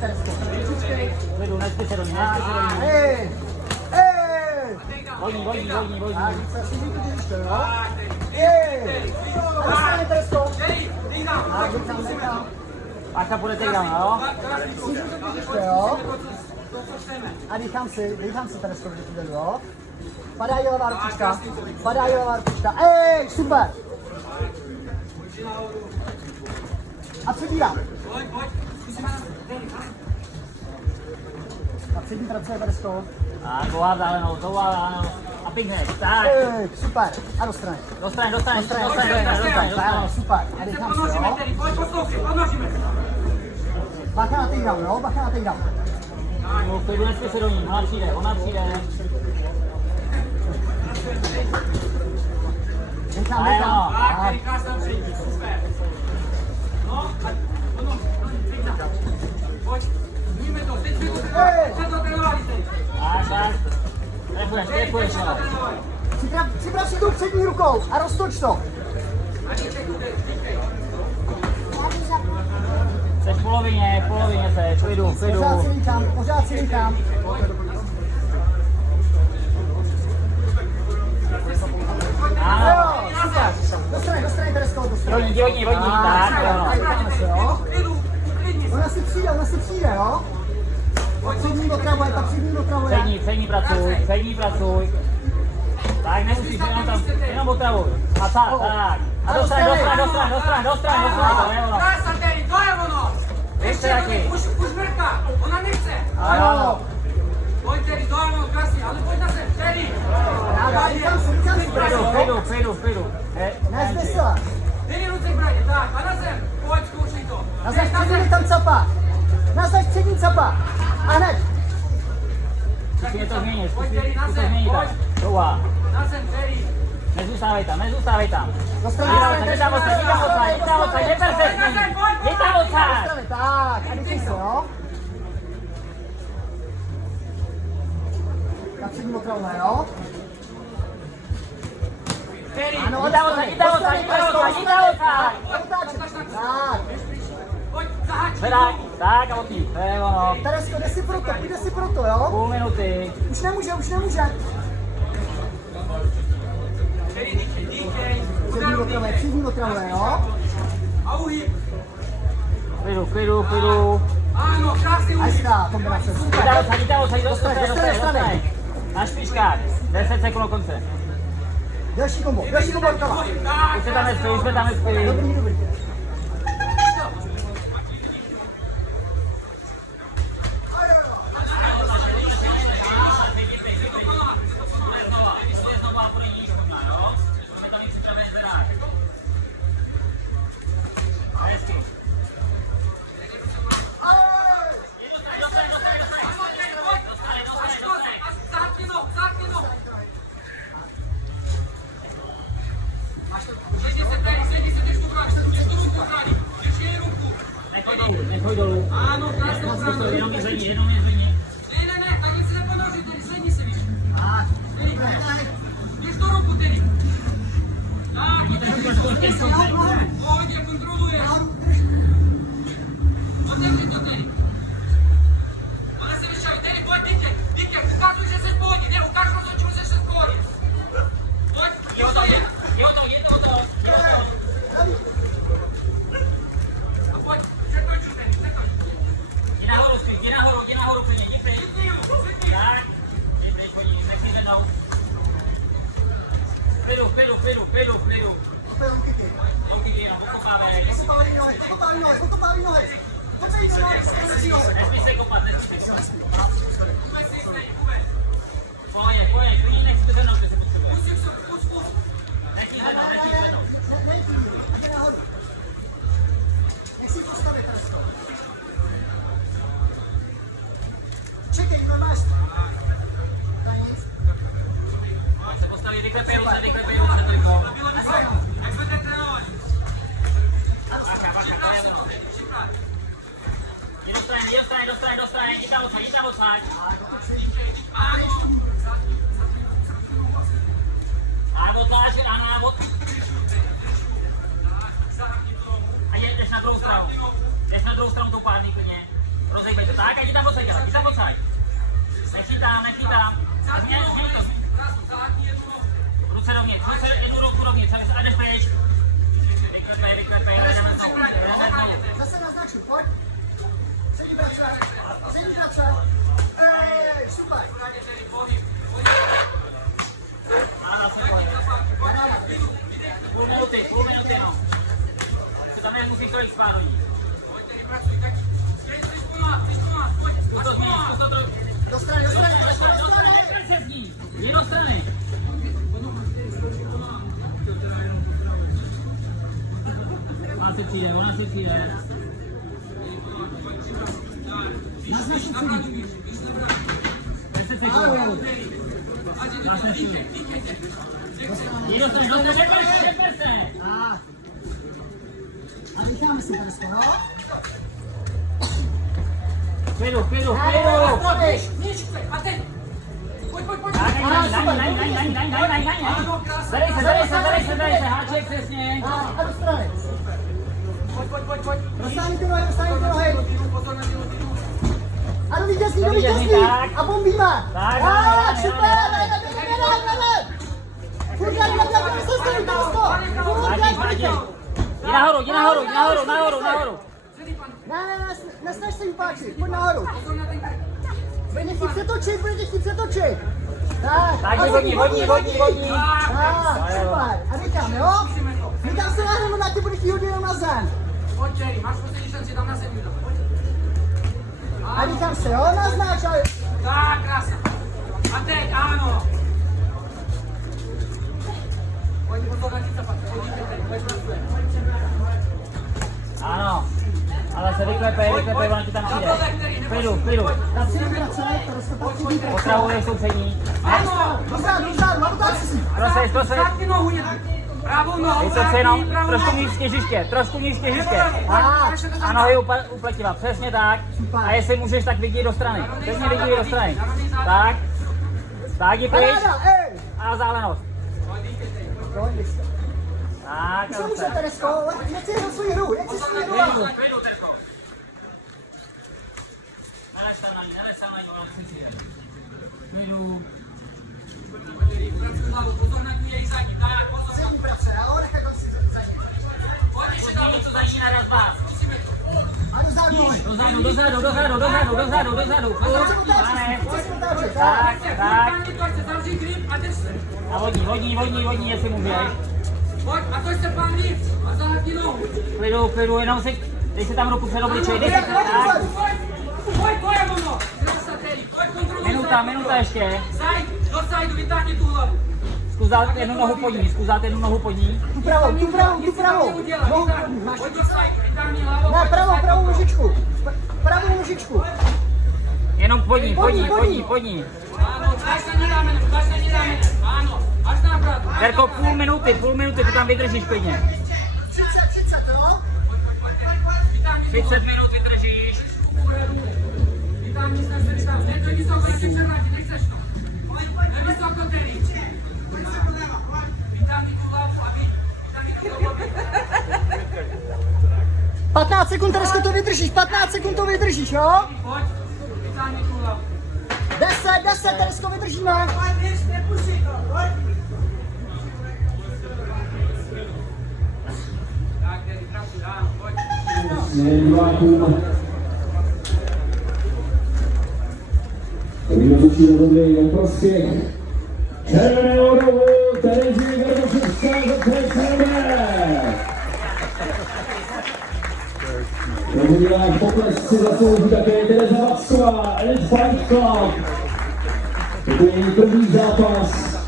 Teresko. Klidu, nespí se do ní, nespí se do ní. Hej! Hej! Vojní. Tak, více si říct, to jo? Hej! A dostane Teresko. Tak, říkám. Pacha bude takedown, jo? To jo? A dýchám si Teresko v chvíli, jo? Padá jí levá ručička. Ej, super! A přebírám. A přední pracuje Teresko. A dlouhá vzdálenou. A pingnek, tak. Ej, super. A do strany. Dostane. Super. A dýchám si, jo? Bacha na takedown, jo? Klidu, nespí se do ní, ona přijde. Nechám. Tak. Trefuješ, jo. Připrav si tou přední rukou a roztoč to. Jsi v polovině seš, klidu. Pořád si líkám. Ano. Super. Dostane Teresko, Vodní, tak, jo. Líkáme se, jo? Ona si přijde, jo? Přední otravuje. Přední pracuj. Tak, nemusíš, jenom otravuj. A tak. A do strany, To je ono! Ještě taky. Už mrká, ona nechce! Ano. Pojď Terry, to je ono, krásně, ale pojď na sem, Terry! Líkám si. Klidu. Nezbysila. Terry, ruce k bradě, tak, a na sem, pojď, zkoušej to! Nazaž přední capa. A hned. Zkusíme to změnit, Pojď Terry, na sem, pojď! Dlouhá. Na sem, Terry! Nezůstávej tam. Do strany. Jdi tam odsaď, je perfektní. Jdi tam odsaď. Tak, a dýchej se, jo? Tak přední otravuje, jo? Terry! Ano, Jdi tam odsaď. Tak. Pojď, zahač! Zvedaj, tak a odpí, to je ono. Teresko, jde si pro to, jo? Půl minuty. Už nemůže. Terry, dýchej! Přední otravuje, jo? A uhyb! Klidu. Ano, krásný uhyb! Hezká kombinace, super. Jdi tam odsaď, dostane. Na špičkách, 10 sekund do konce. Další kombo rukama. Už se tam nespí. Dobrý. Nechoď dolů. Ano, krásnou stranu! Jenom je zvedni. Ne, tak nic se neponoří, Terry, sedni se víš! Tak. Běž do ruku, Terry! Tak, pojď, kontroluješ! Otevři to, Terry! Ona se vyšťaví, Terry, pojď, dítě, ukazuj, že jsi v pohodě, ne, ukáž rozhodčímu, že jsi v pohodě! Pojď, je to! A pojď, přetoč, Terry, přetoč! Jdi nahoru, klidně, jdi pryč. Tak, jdi pryč, nechci zvednout. Klidu. Nohy, jenom pokopávej. Pokopávej nohy. Nesmí se kopat. Pojď, klidně, nechci to zvednout, když potřebuješ. Nechci zvednout. Jak si postavit, Teresko? Čekej, no máš. Se postaví, vyklepej ruce, trojkou. Jak budete trénovat? Bacha, to je ono. Jdi do strany, jdi tam odsaď. A odláčil, ano, a jdeš na druhou stranu tou pární klidně. Rozejbej to Nechytám. Změň to. Tak, jednu. Ruce dovnitř, jednu ruku dovnitř, a jdeš pryč. Vyklepej, jdeme znovu. Zase naznačuj, pojď. Sedí bratře. Super. Půl minuty, no. To tam nemusíš tolik spát. Do strany. Jinou strany. Ona se přijde. Naznačit sedí. Jinou strany, přeper se. A necháme si tady skoro. Klidu. A teď. Pojď. Zadej se, háček přesně. A do strany. Pojď. Dostání ty nohy. Pozor na dílu. A do vítězství. Tak. A bombíme. Tak. Super, jdeme. Furt se stojí, Jdi nahoru. Ne, nesnaž se vypáčit, pojď nahoru. Pozor na ten. Budete chtít se točit. Tak, Takže vodní. Tak, super. A říkám, jo? Říkám se nahrnu na ty, bude chtít hodit na zem. Pojď, Jerry, máš poslední šanci tam na zemi. A říkám se, jo, naznáč, ale... Tak, krása. A teď, ano. Pojď, pozor na ty zapaty. Pojď, pracuje. Ano, ale se vyklepej, ona ti tam přijde. Klidu. Tam si nepracuje, to rozkopáci víte. Potravuje soustřední. Ano. Dozadu, nabotáci si. Prosej. Zpátky nohu jednu. Pravou nohu. Více se jenom trošku níž těžiště. A nohy upletiva, přesně tak. A jestli můžeš, tak vidí do strany. Přesně vidí do strany. Tak jdi pryč. A zálenost. Tak, Co může, Teresko? Jak si hrál svou hru? Klidu, Terko. Nelez tam na ní, Klidu. Pracuj hlavu, pozor na její zadní. Tak, pozor. Sedí, bratře, jo? Nechaj tam si zadní. Pojď ještě tam. Co začíná raz vás. A dozadu. Dozadu. Tak. Zavři grip a drž se. A vodní, jestli můžeš. Pojď, a tož se pán líp. A zahatí nohu. Klidu, jenom si, dej si tam ruku před obličej, tak. Pojď, ono. Krása, Terry. Pojď, kontroluj. Minuta ještě. Zajd, do sajdu, vytáhni tu hlavu. Zkus dát jednu nohu pod ní. Tu pravou. Pojď do sajdu, vytáhni hlavu. Ne, pravou nožičku. Pravou nožičku. Jenom pod ní. Ano, dáš na ní ramenem. Ano, až na bradu. Terko, půl minuty, ty tam vydržíš klidně. 30, jo? Vytáhni 30 minut vydržíš. Vytáhni se tam. Ne, to je vysoko, jak se převrátit, nechceš to. Nevysoko, Terry. Vytáhni tu hlavu a vytáhni tu hlavu. 15 sekund, Teresko, to vydržíš, jo? Pojď, vytáhni tu hlavu. 10, Teresko, vydržíme. Tak, Terry, pracuj, ano, pojď. Divákům rozhodčí rozhodli ve prospěch červeného rohu Terezy Garbošovská za Třešňové. Rozhodila pokles si zaslouží také Tereza Vacková, Elite Fight Club. To je první zápas